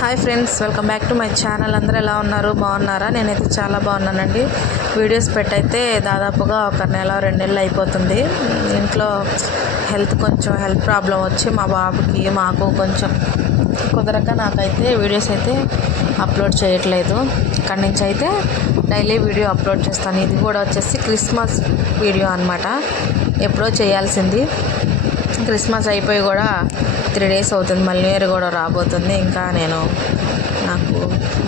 Hi friends, welcome back to my channel. అందరూ ఎలా ఉన్నారు? బాగున్నారా? నేనైతే చాలా బాగున్నానండి. వీడియోస్ పెట్టయితే దాదాపుగా ఒక నెల 2 నెలలు అయిపోతుంది. ఇంట్లో హెల్త్ ప్రాబ్లం వచ్చి మా బాబుకి మాకు కొంచెం కుదరక నాకైతే వీడియోస్ అయితే అప్లోడ్ చేయట్లేదు. ఇక్కడి నుంచి అయితే డైలీ వీడియో అప్లోడ్ చేస్తాను. ఇది కూడా వచ్చేసి క్రిస్మస్ వీడియో అనమాట. ఎప్పుడో చేయాల్సింది, క్రిస్మస్ అయిపోయి కూడా 3 days అవుతుంది. మళ్ళీ న్యూ ఇయర్ కూడా రాబోతుంది. ఇంకా నాకు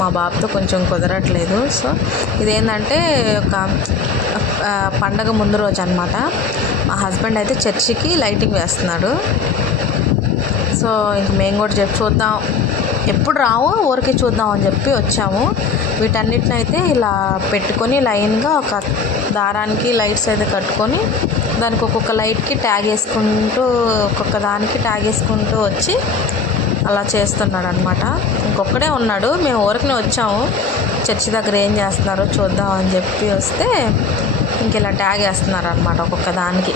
మా బాబుతో కొంచెం కుదరట్లేదు. సో ఇదేంటంటే ఒక పండగ ముందు రోజు అనమాట. మా హస్బెండ్ అయితే చర్చికి లైటింగ్ వేస్తున్నాడు. సో ఇంక మేము కూడా చూద్దాం, ఎప్పుడు రాము ఊరికి చూద్దాం అని చెప్పి వచ్చాము. వీటన్నిటిని అయితే ఇలా పెట్టుకొని లైన్గా ఒక దారానికి లైట్స్ అయితే కట్టుకొని దానికి ఒక్కొక్క లైట్కి ట్యాగ్ వేసుకుంటూ ఒక్కొక్క దానికి ట్యాగ్ వేసుకుంటూ వచ్చి అలా చేస్తున్నాడు అనమాట. ఇంకొక్కడే ఉన్నాడు. మేము ఊరికనే వచ్చాము, చర్చి దగ్గర ఏం చేస్తున్నారో చూద్దాం అని చెప్పి వస్తే ఇంక ఇలా ట్యాగ్ వేస్తున్నారు అనమాట ఒక్కొక్క దానికి.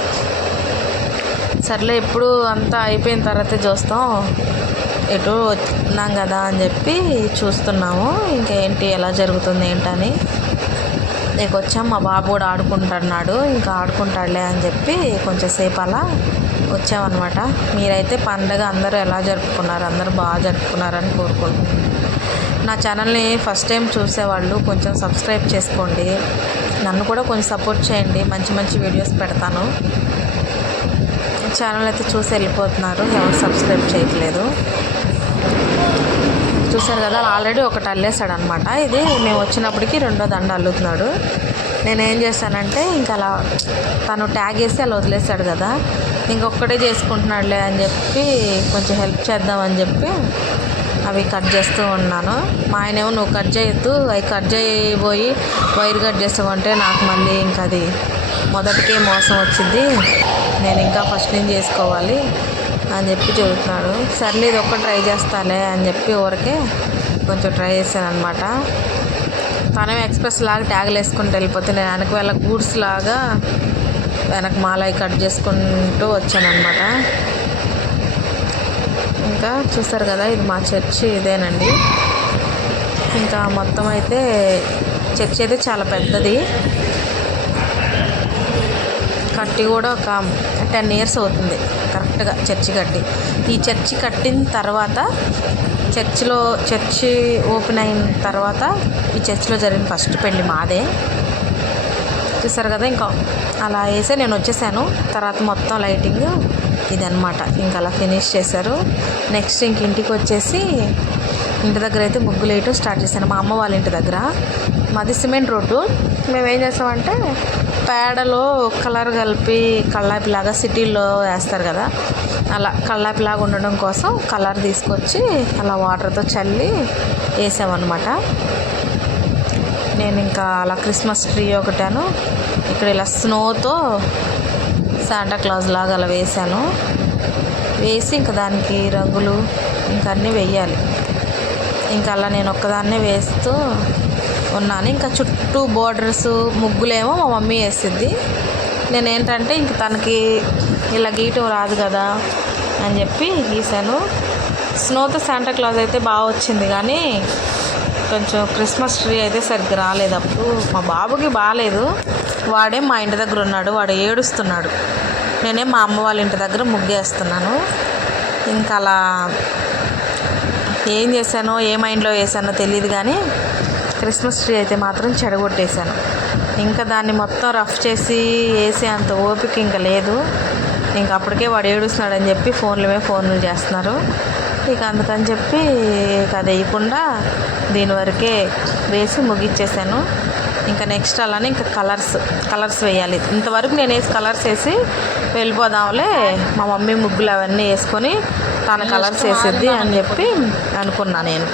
సర్లే, ఇప్పుడు అంతా అయిపోయిన తర్వాత చూస్తాం, ఎటు ఉన్నాం కదా అని చెప్పి చూస్తున్నాము. ఇంకేంటి ఎలా జరుగుతుంది ఏంటని ఇక వచ్చాం. మా బాబు కూడా ఆడుకుంటున్నాడు, ఇంకా ఆడుకుంటాడులే అని చెప్పి కొంచెం సేపు అలా వచ్చామన్నమాట. మీరైతే పండగ అందరూ ఎలా జరుపుకున్నారు? అందరూ బాగా జరుపుకున్నారని కోరుకుంటున్నాను. నా ఛానల్ని ఫస్ట్ టైం చూసేవాళ్ళు కొంచెం సబ్స్క్రైబ్ చేసుకోండి, నన్ను కూడా కొంచెం సపోర్ట్ చేయండి. మంచి మంచి వీడియోస్ పెడతాను. ఛానల్ అయితే చూసి వెళ్ళిపోతున్నారు, ఎవరు సబ్స్క్రైబ్ చేయట్లేదు. చూసారు కదా, ఆల్రెడీ ఒకటి అల్లేసాడు అనమాట. ఇది మేము వచ్చినప్పటికి 2వ దండ అల్లుతున్నాడు. నేనేం చేశానంటే ఇంకా అలా తను ట్యాగ్ వేసి అలా వదిలేసాడు కదా, ఇంకొక్కడే చేసుకుంటున్నాడులే అని చెప్పి కొంచెం హెల్ప్ చేద్దామని చెప్పి అవి కట్ చేస్తూ ఉన్నాను. మా ఆయనేమో నువ్వు కట్ చేయొద్దు, అవి కట్ చేయబోయి వైర్ కట్ చేస్తామంటే నాకు మళ్ళీ ఇంకా అది మొదటికే మోసం వచ్చింది, నేను ఇంకా ఫస్ట్ నుంచి చేసుకోవాలి అని చెప్పి చెబుతున్నాడు. సర్లే ఇది ఒక్క ట్రై చేస్తాలే అని చెప్పి ఊరికే కొంచెం ట్రై చేశాను అనమాట. తనే ఎక్స్ప్రెస్ లాగా ట్యాగులు వేసుకుంటూ వెళ్ళిపోతే నేను వెనక వెళ్ళ గూడ్స్ లాగా వెనక మాలయ్య కట్ చేసుకుంటూ వచ్చాను అనమాట. ఇంకా చూస్తారు కదా, ఇది మా చర్చి ఇదేనండి. ఇంకా మొత్తం అయితే చర్చి అయితే చాలా పెద్దది. కట్టి కూడా ఒక 10 years అవుతుంది కరెక్ట్గా చర్చి కట్టి. ఈ చర్చి కట్టిన తర్వాత చర్చి ఓపెన్ అయిన తర్వాత ఈ చర్చిలో జరిగిన ఫస్ట్ పెళ్ళి మాదే. చూసారు కదా, ఇంకా అలా వేసే నేను వచ్చేసాను. తర్వాత మొత్తం లైటింగ్ ఇదనమాట. ఇంకా అలా ఫినిష్ చేశారు. నెక్స్ట్ ఇంటికి వచ్చేసి ఇంటి దగ్గర అయితే ముగ్గులు వేయటం స్టార్ట్ చేశాను. మా అమ్మ వాళ్ళ ఇంటి దగ్గర మాది సిమెంట్ రోడ్డు. మేము ఏం చేస్తామంటే పేడలో కలర్ కలిపి కళ్ళాపిలాగా సిటీల్లో వేస్తారు కదా, అలా కళ్ళాపిలాగా ఉండడం కోసం కలర్ తీసుకొచ్చి అలా వాటర్తో చల్లి వేసామన్నమాట. నేను ఇంకా అలా క్రిస్మస్ ట్రీ ఒకటాను, ఇక్కడ ఇలా స్నోతో శాంటా క్లాజ్ లాగా అలా వేసాను. వేసి ఇంకా దానికి రంగులు ఇంకా అన్నీ వేయాలి. ఇంకా అలా నేను ఒక్కదాన్నే వేస్తూ ఉన్నాను. ఇంకా చుట్టూ బోర్డర్స్ ముగ్గులేమో మా మమ్మీ వేసిద్ది. నేనేంటంటే ఇంక తనకి ఇలా గీయటం రాదు కదా అని చెప్పి గీసాను. స్నోతో శాంటా క్లాజ్ అయితే బాగా వచ్చింది, కానీ కొంచెం క్రిస్మస్ ట్రీ అయితే సరిగ్గా రాలేదు. అప్పుడు మా బాబుకి బాగాలేదు, వాడే మా ఇంటి దగ్గర ఉన్నాడు, వాడు ఏడుస్తున్నాడు. నేనే మా అమ్మ వాళ్ళ ఇంటి దగ్గర ముగ్గేస్తున్నాను. ఇంకా అలా ఏం చేశానో ఏ మైండ్లో వేసానో తెలియదు, కానీ క్రిస్మస్ ట్రీ అయితే మాత్రం చెడగొట్టేశాను. ఇంకా దాన్ని మొత్తం రఫ్ చేసి వేసే అంత ఓపిక ఇంకా లేదు. ఇంకా అప్పటికే వాడు ఏడుస్తున్నాడని చెప్పి ఫోన్లు చేస్తున్నారు. ఇక అందుకని చెప్పి అది వేయకుండా దీని వరకే వేసి ముగిచ్చేసాను. ఇంకా నెక్స్ట్ అలానే ఇంకా కలర్స్ వేయాలి. ఇంతవరకు నేను కలర్స్ వేసి వెళ్ళిపోదాంలే, మా మమ్మీ ముగ్గులు అవన్నీ వేసుకొని తన కలర్స్ వేసిద్ది అని చెప్పి అనుకున్నా నేను.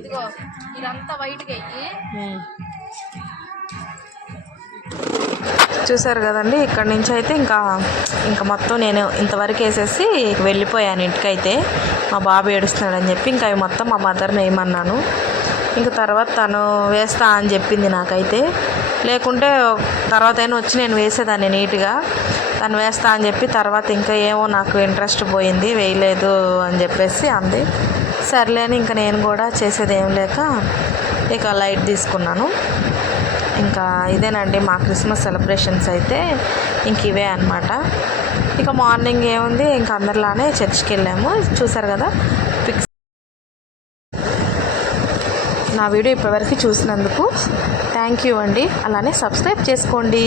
ఇదిగో ఇదంతా వైట్గా అయ్యి చూసారు కదండి. ఇక్కడ నుంచి అయితే ఇంకా మొత్తం నేను ఇంతవరకు వేసేసి వెళ్ళిపోయాను ఇంటికైతే. మా బాబు ఏడుస్తున్నాడని చెప్పి ఇంకా అవి మొత్తం మా మదర్ని వేయమన్నాను. ఇంకా తర్వాత తను వేస్తా అని చెప్పింది నాకైతే. లేకుంటే తర్వాత అయినా వచ్చి నేను వేసేదాన్ని నీట్గా. తను వేస్తా అని చెప్పి తర్వాత ఇంకా ఏమో నాకు ఇంట్రెస్ట్ పోయింది, వేయలేదు అని చెప్పేసి అంది. సర్లేని ఇంకా నేను కూడా చేసేది ఏం లేక ఇక లైట్ తీసుకున్నాను. ఇంకా ఇదేనండి మా క్రిస్మస్ సెలబ్రేషన్స్ అయితే ఇంక ఇవే అనమాట. ఇక మార్నింగ్ ఏముంది, ఇంకా అందరిలానే చర్చ్కి వెళ్ళాము. చూసారు కదా నా వీడియో ఇప్పటివరకు చూసినందుకు థ్యాంక్ యూ అండి. అలానే సబ్స్క్రైబ్ చేసుకోండి.